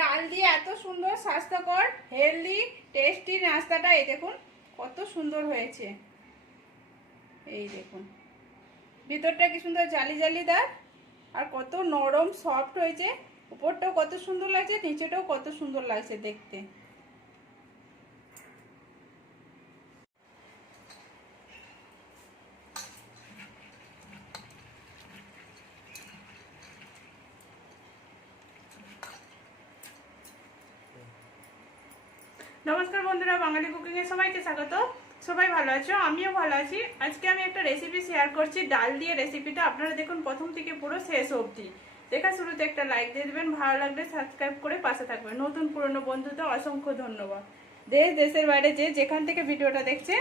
ডাল দিয়ে এত সুন্দর, স্বাস্থ্যকর হেলদি টেস্টি নাস্তাটা। এই দেখুন, কত সুন্দর হয়েছে। এই দেখুন, ভিতরটা কি সুন্দর জালি জালিদার আর কত নরম সফট হয়েছে। উপরটাও কত সুন্দর লাগছে, নিচেটাও কত সুন্দর লাগছে দেখতে। বন্ধুরা, বাঙালি কুকিংয়ে সবাইকে স্বাগত। সবাই ভালো আছো? আমিও ভালো আছি। আজকে আমি একটা রেসিপি শেয়ার করছি। ডাল দিয়ে রেসিপিটা আপনারা দেখুন প্রথম থেকে পুরো শেষ অবধি। দেখা শুরুতে একটা লাইক দিয়ে দেবেন। ভালো লাগলে সাবস্ক্রাইব করে পাশে থাকবেন। নতুন পুরনো বন্ধুদের অসংখ্য ধন্যবাদ। দেশ, দেশের বাইরে যে যেখান থেকে ভিডিওটা দেখছে,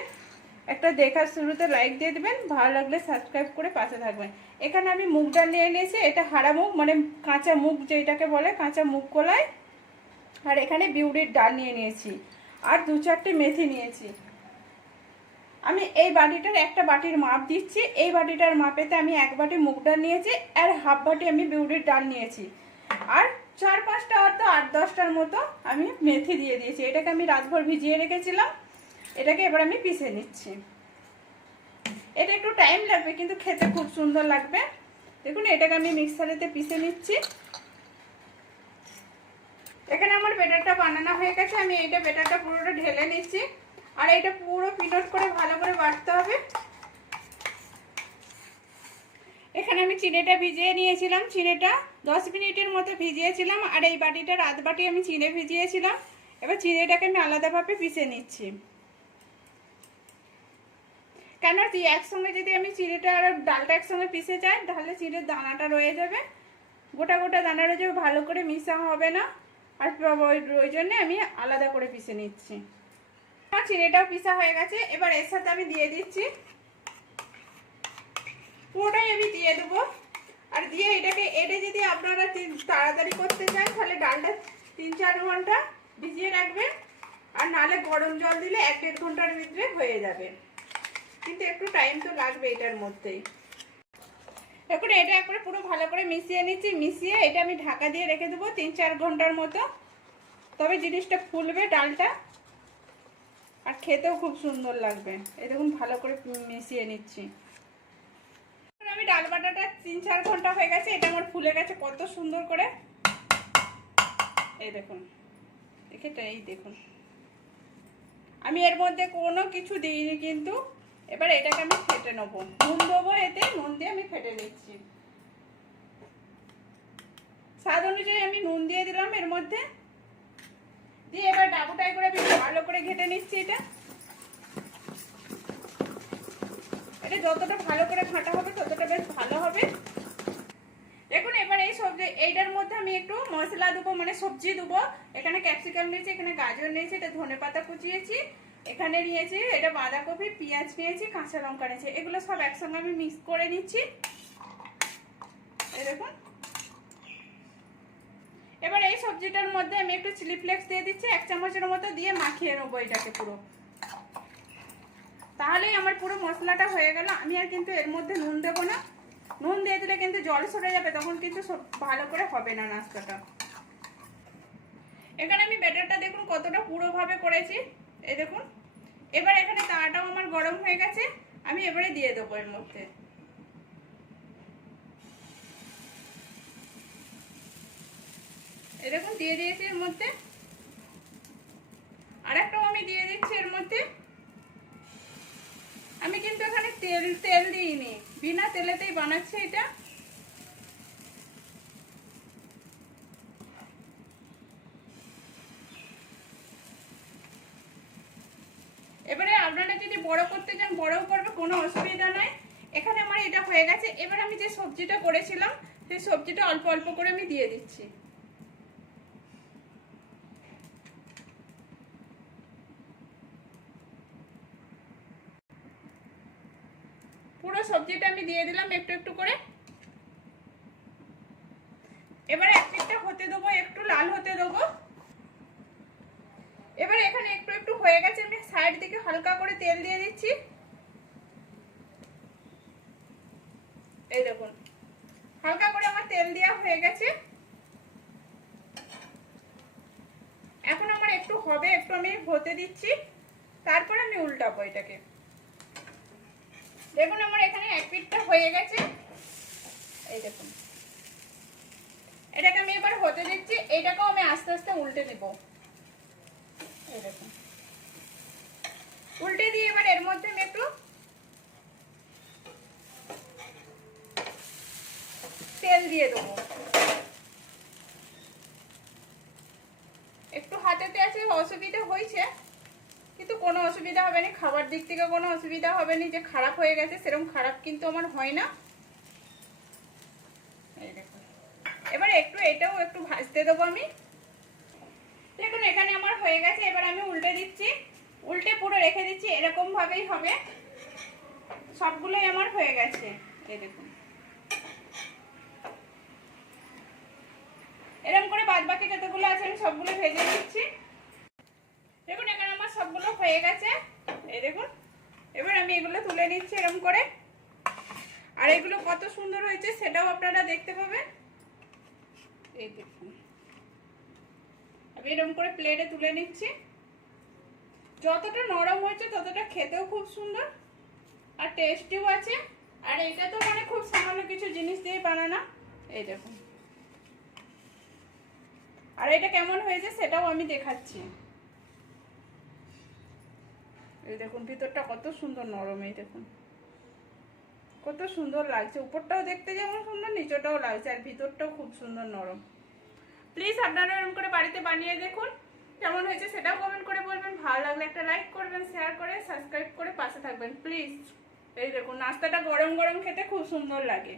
একটা দেখার শুরুতে লাইক দিয়ে দেবেন। ভালো লাগলে সাবস্ক্রাইব করে পাশে থাকবেন। এখানে আমি মুগ ডাল নিয়ে নিয়েছি। এটা হারা মুগ মানে কাঁচা মুগ যেটাকে বলে, কাঁচা মুগ কলাই। আর এখানে বিউলির ডাল নিয়ে নিয়েছি। আর দু চারটে মেথি নিয়েছি। আমি এই বাটিটার একটা বাটির মাপ দিচ্ছি। এই বাটিটার মাপেতে আমি এক বাটি মুগ ডাল নিয়েছি আর হাফ বাটি আমি বিউলির ডাল নিয়েছি। আর চার পাঁচটা অর্ধ আট দশটার মতো আমি মেথি দিয়ে দিয়েছি। এটাকে আমি রাতভর ভিজিয়ে রেখেছিলাম। এটাকে এবার আমি পিষে নিচ্ছি। এটা একটু টাইম লাগবে, কিন্তু খেতে খুব সুন্দর লাগবে। দেখুন, এটাকে আমি মিক্সারেতে পিষে নিচ্ছি। এখানে আমার বেটারটা বানানো হয়ে গেছে, আমি এইটা বেটারটা পুরোটা ঢেলে নিচ্ছি। আর এটা পুরো পিনট করে ভালো করে বাটতে হবে। এখানে আমি চিনেটা ভিজিয়ে নিয়েছিলাম, চিনেটা দশ মিনিটের মতো ভিজিয়েছিলাম, আর এই বাটিটা রাত বাটি আমি চিনে ভিজিয়েছিলাম। এবার চিনেটাকে আমি আলাদাভাবে পিষে নিচ্ছি। কেন একসঙ্গে যদি আমি চিড়েটা আর ডালটা একসঙ্গে পিষে যাই, তাহলে চিড়ের দানাটা রয়ে যাবে। গোটা গোটা দানা রয়ে যাবে, ভালো করে মিশা হবে না। আর ওই জন্যে আমি আলাদা করে পিষে নিচ্ছি। আমার চিড়েটাও পিসা হয়ে গেছে, এবার এর সাথে আমি দিয়ে দিচ্ছি। পুরোটাই আমি দিয়ে দেবো। আর দিয়ে এটাকে এটা যদি আপনারা তাড়াতাড়ি করতে চান, তাহলে ডালটা তিন চার ঘণ্টা ভিজিয়ে রাখবেন। আর নালে গরম জল দিলে এক দেড় ঘণ্টার ভিতরে হয়ে যাবে। কিন্তু একটু টাইম তো লাগবে এটার মধ্যেই। এখন এটা একবারে পুরো ভালো করে মিশিয়ে নিচ্ছি, মিশিয়ে এটা আমি ঢাকা দিয়ে রেখে দেবো তিন চার ঘণ্টার মতো। তবে জিনিসটা ফুলবে ডালটা। আর খেতেও খুব সুন্দর লাগবে। এই দেখুন, ভালো করে মিশিয়ে নিচ্ছি। আমি ডাল বাটাটা তিন চার ঘণ্টা হয়ে গেছে, এটা আমার ফুলে গেছে কত সুন্দর করে। এই দেখুন এই দেখুন। আমি এর মধ্যে কোনো কিছু দিইনি কিন্তু। এবার এটাকে আমি ফেটে নেব। নুন দেবো এতে, নুন দিয়ে আমি ফেটে নিচ্ছি। স্বাদ অনুযায়ী আমি নুন দিয়ে দিলাম এর মধ্যে। দিয়ে এবার ডাবুটাই করে ভালো করে ঘেটে নিচ্ছি এটা। এটা যতটা ভালো করে ঘাঁটা হবে, ততটা বেশ ভালো হবে। দেখুন, এবার এই সবজি, এইটার মধ্যে আমি একটু মশলা দেবো মানে সবজি দেবো। এখানে ক্যাপসিকাম নিয়েছি, এখানে গাজর নিয়েছি এটা ধনে পাতা কুচিয়েছি। এখানে নিয়েছি, এটা বাঁধাকপি, পেঁয়াজ নিয়েছি, কাঁচা লঙ্কা নিয়েছি। এগুলো সব একসঙ্গে আমি মিক্স করে নিচ্ছি। দেখুন। এবার এই সবজিটার মধ্যে আমি একটু চিলি ফ্লেক্স দিয়ে দিচ্ছি, এক চামচের মতো দিয়ে মাখিয়ে নেব এটাকে পুরো। তাহলেই আমার পুরো মশলাটা হয়ে গেল। আমি আর কিন্তু এর মধ্যে নুন দেবো না। নুন দিয়ে দিলে কিন্তু জল সরে যাবে, তখন কিন্তু ভালো করে হবে না নাস্তাটা। এখানে আমি ব্যাটারটা দেখুন কতটা পুরোভাবে করেছি। এই দেখুন, এবার এখানে তাওয়াটাও আমার গরম হয়ে গেছে, আমি এবারে দিয়ে দেবো এর মধ্যে। এরকম দিয়ে দিয়েছি এর মধ্যে। আরেকটাও আমি দিয়ে দিচ্ছি এর মধ্যে। আমি কিন্তু এখানে তেল তেল দিইনি, বিনা তেলেতেই বানাচ্ছি এটা এবারে আপনারা যদি বড় করতে চান, বড়ও করবে, কোনো অসুবিধা নাই। এখানে আমার এটা হয়ে গেছে। এবার আমি যে সবজিটা করেছিলাম, সেই সবজিটা অল্প অল্প করে আমি দিয়ে দিচ্ছি। পুরো সবজিটা আমি দিয়ে দিলাম একটু একটু করে। এবারে এক পিঠটা হতে দেবো, একটু লাল হতে দেবো। এবারে এখানে একটু একটু হয়ে গেছে, আমি সাইড দিকে হালকা করে তেল দিয়ে দিচ্ছি। এই দেখুন, হালকা করে আমার তেল দেওয়া হয়ে গেছে। এখন আমার একটু হবে, একটু আমি হতে দিচ্ছি। তারপর আমি উল্টাবো এটাকে। দেখুন আমার এখানে এক পিঠটা হয়ে গেছে। এই দেখুন, এটাকে আমি এবার হতে দিচ্ছি, এটাকেও আমি আস্তে আস্তে উল্টে দেব এই দেখুন উল্টে দিয়ে এবার এর মধ্যে আমি একটু তেল দিয়ে দেবো। একটু হাতেতে আছে, অসুবিধা হয়েছে, কিন্তু কোনো অসুবিধা হবে না। খাবার দিক থেকে কোনো অসুবিধা হবে না। যে খারাপ হয়ে গেছে, সেরকম খারাপ কিন্তু আমার হয় না। এবার একটু এটাও একটু ভাজতে দেবো আমি। দেখুন, এখানে আমার হয়ে গেছে। এবার আমি উল্টে দিচ্ছি। উল্টে পুরো রেখে দিচ্ছি। এরকম ভাবেই হবে। সবগুলোই আমার হয়ে গেছে। এই দেখুন এরকম করে বাদ বাকি যতগুলো আছে আমি সবগুলো ভেজে দিচ্ছি দেখুন, এখানে আমার সবগুলো হয়ে গেছে। এই দেখুন, এবার আমি এগুলো তুলে নিচ্ছি এরকম করে। আর এগুলো কত সুন্দর হয়েছে সেটাও আপনারা দেখতে পাবেন। এই দেখুন, আমি এরকম করে প্লেটে তুলে নিচ্ছি। যতটা নরম হয়েছে ততটা খেতেও খুব সুন্দর আর টেস্টিও আছে। আর এটা তো মানে খুব সামান্য কিছু জিনিস দিয়ে বানানো। এই দেখুন। আর এটা কেমন হয়েছে সেটাও আমি দেখাচ্ছি। এই দেখুন, ভিতরটা কত সুন্দর নরম এই দেখুন। কত সুন্দর লাগছে। উপরটাও দেখতে যেমন সুন্দর নিচটাও লাগছে, আর ভিতরটাও খুব সুন্দর নরম। প্লিজ আপনারা এরকম করে বাড়িতে বানিয়ে দেখুন। কেমন হয়েছে সেটাও কমেন্ট করে বলবেন। ভালো লাগলে একটা লাইক করবেন শেয়ার করে সাবস্ক্রাইব করে পাশে থাকবেন। প্লিজ এই দেখুন, নাস্তাটা গরম গরম খেতে খুব সুন্দর লাগে।